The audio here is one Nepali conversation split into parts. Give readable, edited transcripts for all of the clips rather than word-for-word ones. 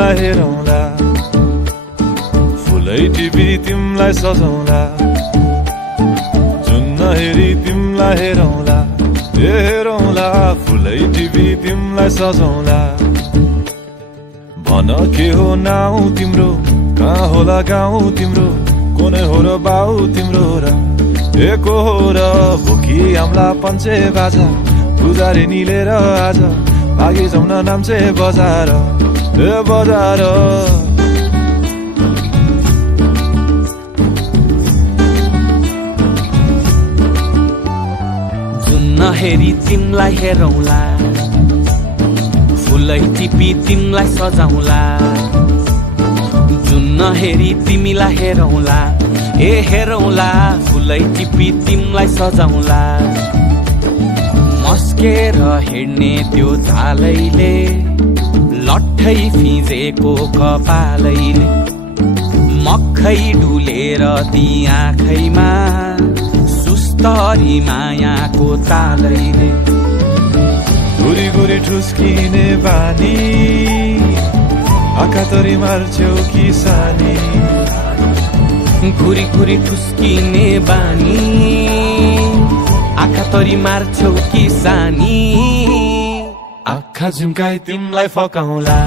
तिमलाई हेरौँला फुलै टिपी तिमलाई सजाउँला जुन हेरी तिमलाई हेरौँला हेरौँला फुलै टिपी तिमलाई सजाउँला भन के हो नाउ तिम्रो कहाँ होला गाउँ तिम्रो कुनै हो र बाउ तिम्रो र एको हो र भोकी आम्ला पञ्चे बाजा पुजारी निलेर आज भागी जाउँ न नाम्चे बजार बजार जुन नहेरी तिमलाई हेरौँला फुलै टिपी तिमलाई सजाउँला जुन नहेरी तिमीलाई हेरौँला हेरौँला फुलै टिपी तिमलाई सजाउँला मस्केर हिँड्ने त्यो झालैले लट्ठै फिजेको कपालैले मक्खै डुलेर ती आँखैमा सुस्तरी मायाको तालैले गुरी गुरी ठुस्किने बानी आँखातरी मार्छौ कि सानी गुरी गुरी ठुस्किने बानी आँखातरी मार्छौ कि सानी आँखा झुम्काई तिमलाई फकाउँला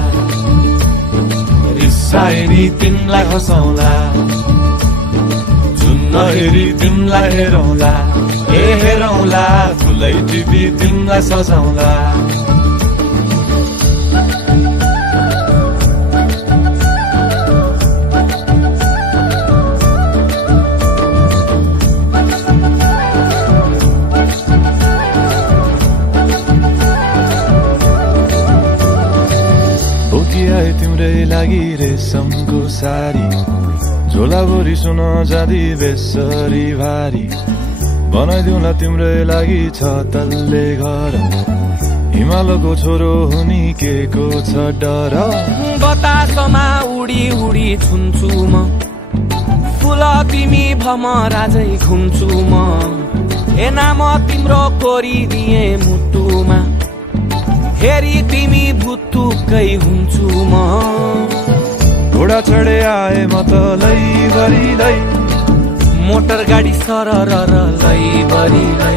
रिसाए नि तिमलाई हँसाउँला जुन नहेरी तिमलाई हेरौँला हेरौँला फुलै टिपी तिमलाई सजाउँला तिम्रै लागि रेशमको सारी झोलाभरि सुन जाँदी बेसरी भारी बनाइदिउँला तिम्रै लागि छ तल्ले घर हिमालको छोरो हुनी के को छ डर बतासमा उडी उडी छुन्छु म फुल तिमी भमराजै घुम्छु म नाम तिम्रो कोरिदिए मुटुमा हेरी तिमी भुत्तुकै हुन्छु म घोडा चढे आए म त लैभरि लै मोटर गाडी सरर लैभरि लै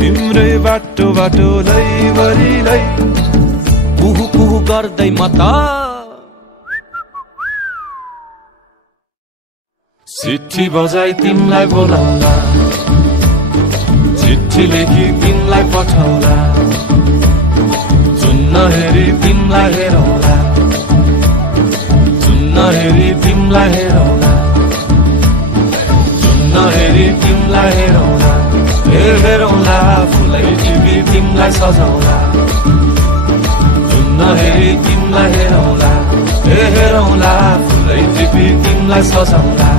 तिम्रै बाटो बाटो लैभरि लै कुहु कुहु गर्दै म त चिट्ठी बजाई तिमलाई बोलाउँला चिट्ठी लेखी तिमलाई पठाउँला जुन नहेरी तिमलाई हेरौँला जुन नहेरी तिमलाई हेरौँला जुन नहेरी तिमलाई हेरौँला हेरौँला फुलै टिपी तिमलाई सजाउँला जुन नहेरी तिमलाई हेरौँला हेरौँला फुलै टिपी तिमलाई सजाउँला